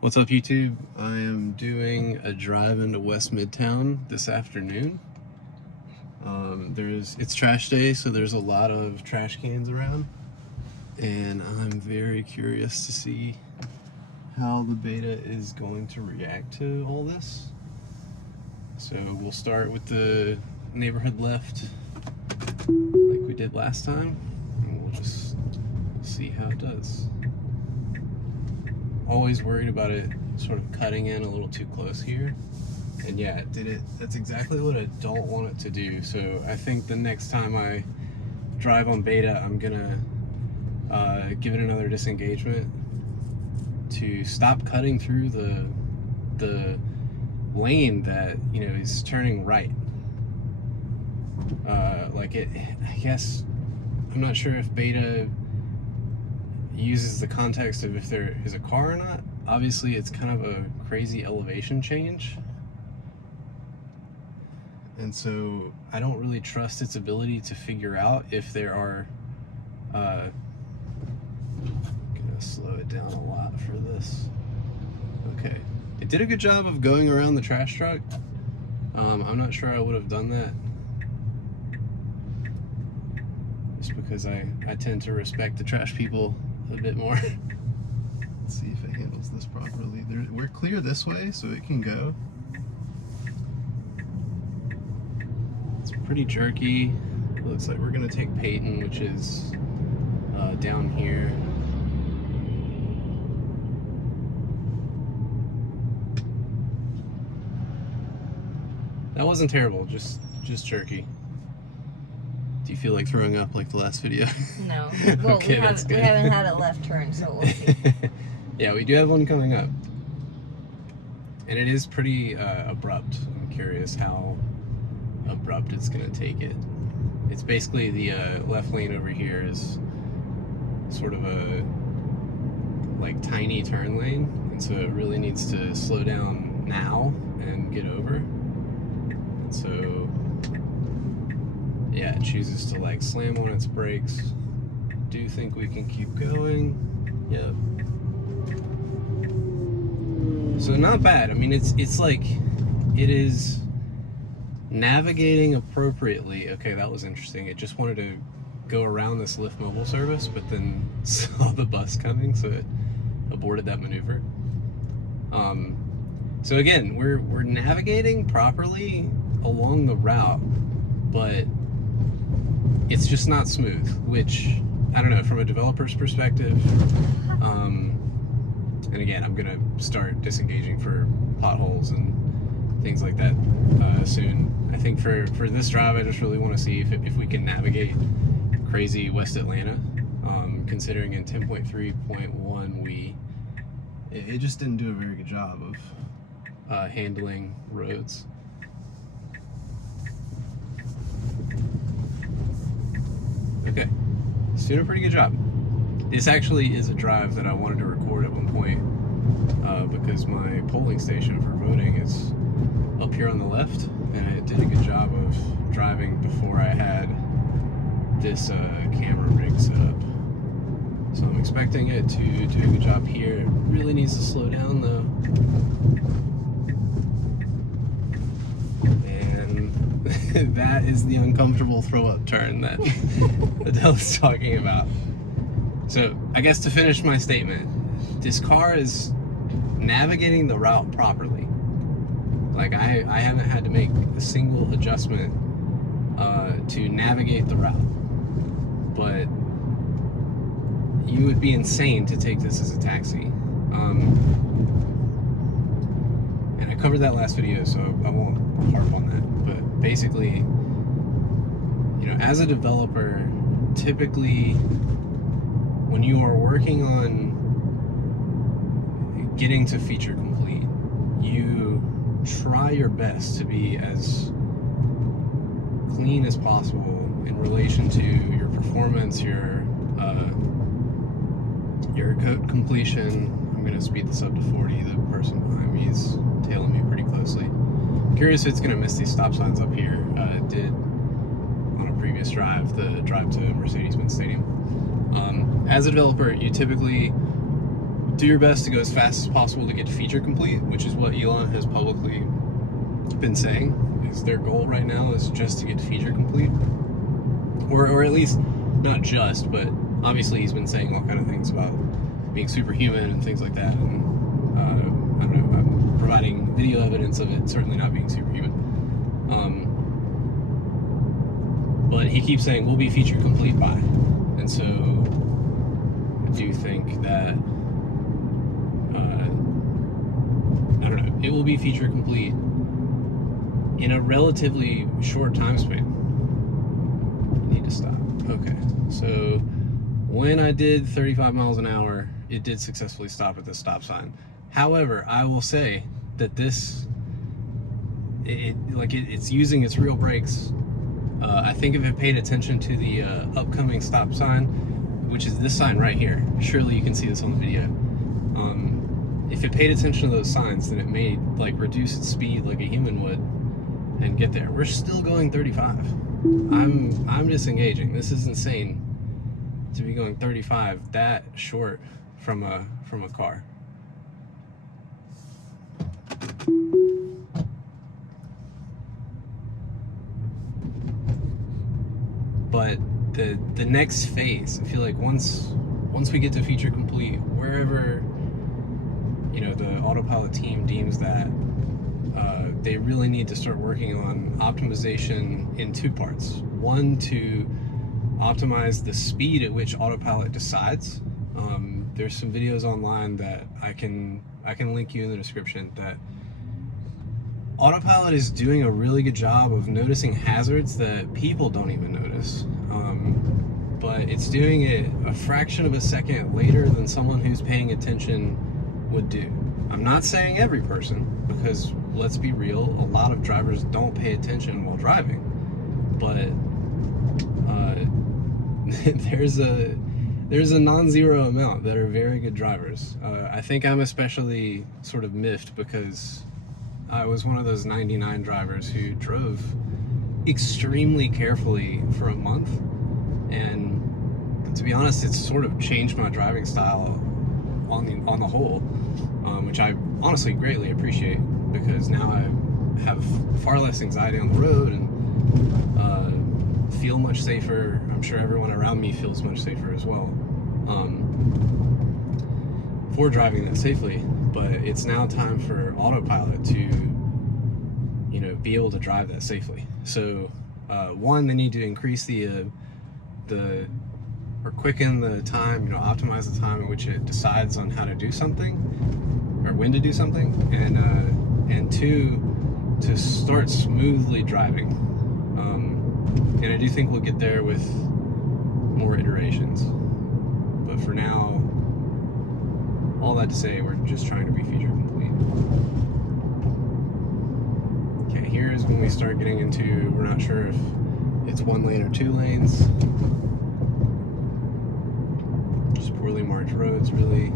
What's up, YouTube? I am doing a drive into West Midtown this afternoon. It's trash day, so there's a lot of trash cans around, and I'm very curious to see how the Beta is going to react to all this. So we'll start with the neighborhood left like we did last time, and we'll just see how it does. Always worried about it sort of cutting in a little too close here, and yeah, it did it. That's exactly what I don't want it to do. So I think the next time I drive on Beta, I'm gonna give it another disengagement to stop cutting through the lane that, you know, is turning right. I guess I'm not sure if Beta uses the context of if there is a car or not. Obviously it's kind of a crazy elevation change, and so I don't really trust its ability to figure out if there are gonna slow it down a lot for this. Okay, it did a good job of going around the trash truck. I'm not sure I would have done that, just because I tend to respect the trash people a bit more. Let's see if it handles this properly. We're clear this way, so it can go. It's pretty jerky. It looks like we're gonna take Peyton, which is down here. That wasn't terrible, just jerky. Do you feel like throwing up like the last video? No. Well, okay, we haven't had a left turn, so we'll see. Yeah, we do have one coming up. And it is pretty abrupt. I'm curious how abrupt it's going to take it. It's basically the left lane over here is sort of a like tiny turn lane. And so it really needs to slow down now and get over. And so yeah, it chooses to like slam on its brakes. Do think we can keep going? Yep. So not bad. I mean, it's like, it is navigating appropriately. Okay, that was interesting. It just wanted to go around this Lyft mobile service, but then saw the bus coming, so it aborted that maneuver. So again, we're navigating properly along the route, but it's just not smooth, which, I don't know, from a developer's perspective, and again, I'm gonna start disengaging for potholes and things like that soon. I think for this drive, I just really want to see if we can navigate crazy West Atlanta, considering in 10.3.1 it just didn't do a very good job of handling roads. Okay, it's doing a pretty good job. This actually is a drive that I wanted to record at one point because my polling station for voting is up here on the left, and it did a good job of driving before I had this camera rig set up. So I'm expecting it to do a good job here. It really needs to slow down though. And that is the uncomfortable throw-up turn that Adele is talking about. So I guess to finish my statement, this car is navigating the route properly. Like I haven't had to make a single adjustment to navigate the route, but you would be insane to take this as a taxi. And I covered that last video, so I won't harp on that. But basically, you know, as a developer, typically when you are working on getting to feature complete, you try your best to be as clean as possible in relation to your performance, your code completion. I'm going to speed this up to 40. The person behind me is tailing me pretty closely. I'm curious if it's going to miss these stop signs up here. It did on a previous drive, the drive to Mercedes Benz Stadium. As a developer, you typically do your best to go as fast as possible to get feature complete, which is what Elon has publicly been saying. Is their goal right now is just to get feature complete, or at least not just, but obviously he's been saying all kind of things about being superhuman and things like that, and I don't know, I'm providing video evidence of it certainly not being superhuman. But he keeps saying we'll be feature complete by, and so I do think that I don't know, it will be feature complete in a relatively short time span. I need to stop. Okay, so when I did 35 miles an hour, it did successfully stop at the stop sign. However, I will say that this, it's using its real brakes. I think if it paid attention to the upcoming stop sign, which is this sign right here, surely you can see this on the video. If it paid attention to those signs, then it may like reduce its speed like a human would and get there. We're still going 35. I'm disengaging. This is insane to be going 35 that short from a car. But the next phase, I feel like once we get to feature complete, wherever the autopilot team deems that they really need to start working on optimization in two parts. One, to optimize the speed at which autopilot decides. There's some videos online that I can link you in the description that autopilot is doing a really good job of noticing hazards that people don't even notice. But it's doing it a fraction of a second later than someone who's paying attention would do. I'm not saying every person, because let's be real, a lot of drivers don't pay attention while driving. But there's a non-zero amount that are very good drivers. I think I'm especially sort of miffed because I was one of those 99 drivers who drove extremely carefully for a month, and to be honest, it's sort of changed my driving style on the whole, which I honestly greatly appreciate, because now I have far less anxiety on the road and feel much safer. I'm sure everyone around me feels much safer as well for driving that safely. But it's now time for autopilot to be able to drive that safely. So one, they need to increase or quicken the time, optimize the time in which it decides on how to do something or when to do something, and two, to start smoothly driving. And I do think we'll get there with more iterations. But for now, all that to say, we're just trying to be feature complete. Okay, here's when we start getting into, we're not sure if it's 1 lane or 2 lanes. Just poorly marked roads, really.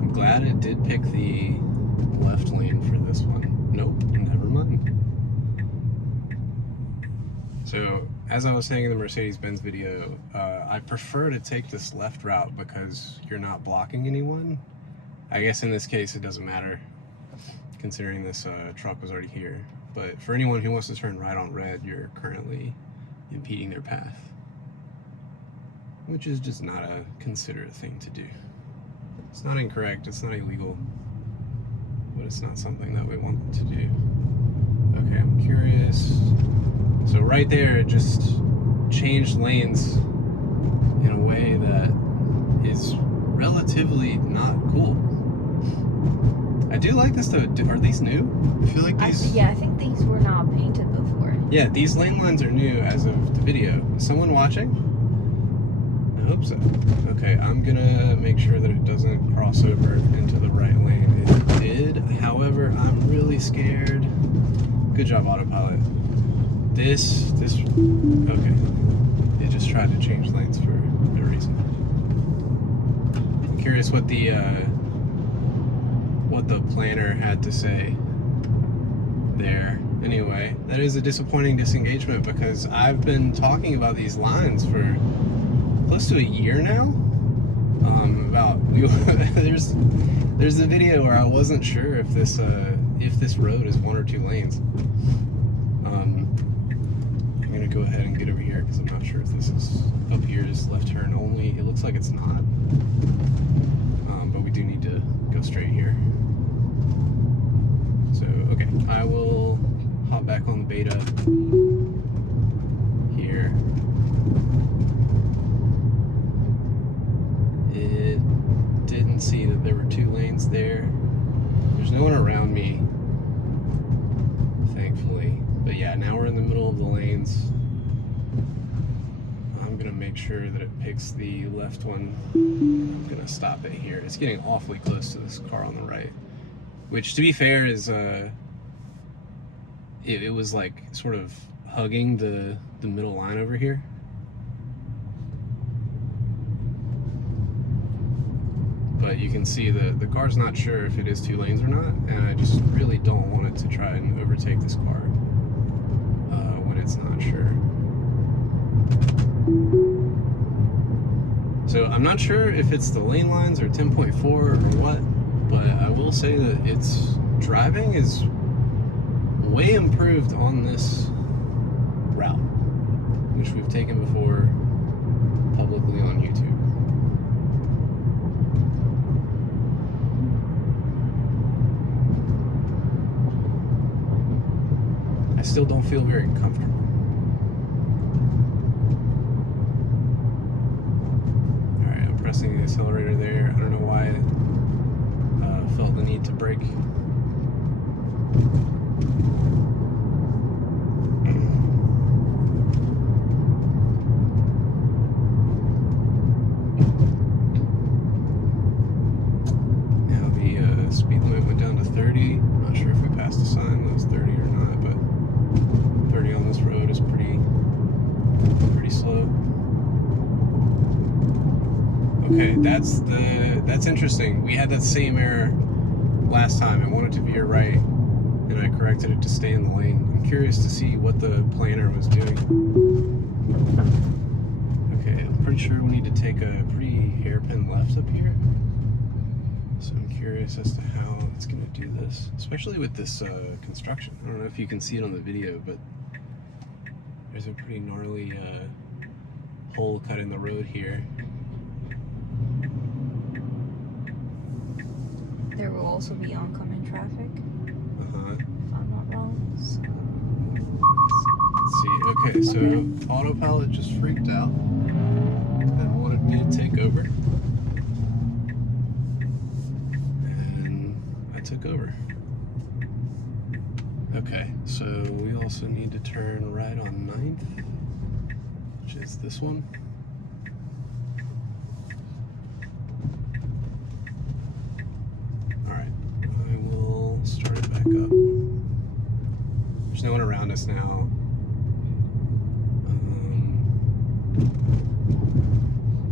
I'm glad it did pick the left lane for this one. Nope, never mind. So, as I was saying in the Mercedes Benz video, I prefer to take this left route because you're not blocking anyone. I guess in this case it doesn't matter, considering this truck was already here. But for anyone who wants to turn right on red, you're currently impeding their path, which is just not a considerate thing to do. It's not incorrect, it's not illegal, but it's not something that we want to do. Okay, I'm curious. So right there, it just changed lanes in a way that is relatively not cool. I do like this though. Are these new? I feel like these... Yeah, I think these were not painted before. Yeah, these lane lines are new as of the video. Is someone watching? I hope so. Okay, I'm gonna make sure that it doesn't cross over into the right lane. It did. However, I'm really scared. Good job, autopilot. This, okay. It just tried to change lanes for no reason. I'm curious what the planner had to say there. anyway, that is a disappointing disengagement because I've been talking about these lines for close to a year now. There's a video where I wasn't sure if this road is 1 or 2 lanes. I'm gonna go ahead and get over here because I'm not sure if this is up here is left turn only. It looks like it's not, but we do need to go straight here. So okay, I will hop back on the Beta here. It didn't see that there were 2 lanes there. There's no one around me, thankfully. But yeah, now we're in the middle of the lanes. I'm gonna make sure that it picks the left one. I'm gonna stop it here. It's getting awfully close to this car on the right, which, to be fair, is it was like sort of hugging the middle line over here. But you can see the car's not sure if it is 2 lanes or not, and I just really don't want it to try and overtake this car when it's not sure. So I'm not sure if it's the lane lines or 10.4 or what, but I will say that its driving is way improved on this route, which we've taken before publicly on YouTube. I still don't feel very comfortable. Alright, I'm pressing the accelerator there. I don't know why I felt the need to brake. Now the speed limit went down to 30. Not sure if we passed a sign that was 30 or not, but 30 on this road is pretty slow. Okay, that's interesting. We had that same error last time. I wanted to veer right, and I corrected it to stay in the lane. I'm curious to see what the planner was doing. Okay, I'm pretty sure we need to take a pretty hairpin left up here. So I'm curious as to how it's going to do this, especially with this construction. I don't know if you can see it on the video, but there's a pretty gnarly hole cut in the road here. There will also be oncoming traffic, Uh-huh. if I'm not wrong. So Let's see. Okay, so autopilot just freaked out and wanted me to take over. And I took over. Okay, so we also need to turn right on 9th, which is this one. Alright, I will start it back up. There's no one around us now.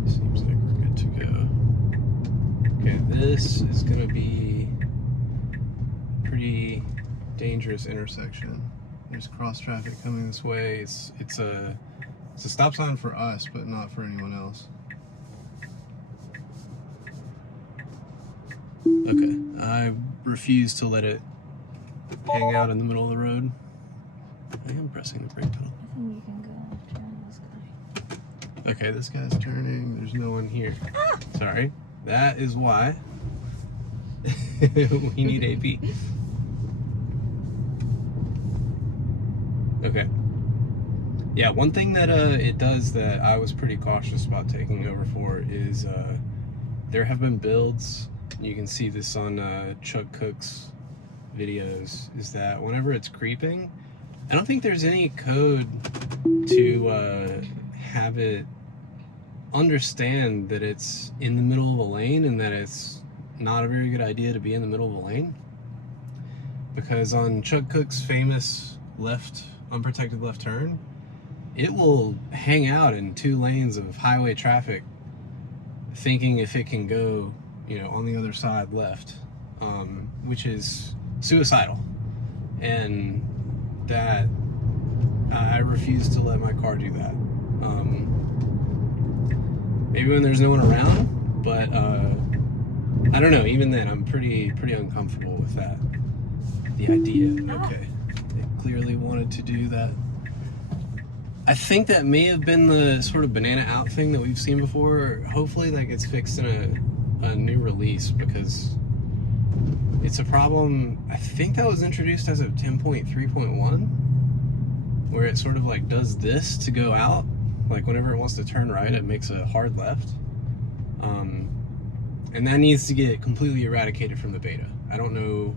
Seems like we're good to go. Okay, this is gonna be a pretty dangerous intersection. There's cross traffic coming this way. It's a stop sign for us, but not for anyone else. Okay, I refuse to let it hang out in the middle of the road. I am pressing the brake pedal. I think you can go turn this guy. Okay, this guy's turning. There's no one here. Sorry. That is why we need AP. Okay. Yeah, one thing that it does that I was pretty cautious about taking over for is there have been builds, you can see this on Chuck Cook's videos, is that whenever it's creeping, I don't think there's any code to have it understand that it's in the middle of a lane and that it's not a very good idea to be in the middle of a lane. Because on Chuck Cook's famous unprotected left turn, it will hang out in 2 lanes of highway traffic thinking if it can go, you know, on the other side left, which is suicidal. And that I refuse to let my car do that. Maybe when there's no one around, but I don't know. Even then, I'm pretty uncomfortable with that. The idea. Okay, they clearly wanted to do that. I think that may have been the sort of banana out thing that we've seen before. Hopefully that gets fixed in a new release, because it's a problem. I think that was introduced as of 10.3.1, where it sort of like does this to go out. Like whenever it wants to turn right, it makes a hard left. And that needs to get completely eradicated from the beta. I don't know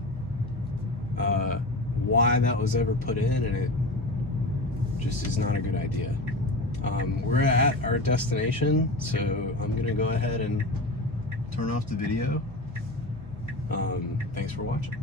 why that was ever put in, and it just is not a good idea. We're at our destination, so I'm gonna go ahead and turn off the video. Thanks for watching.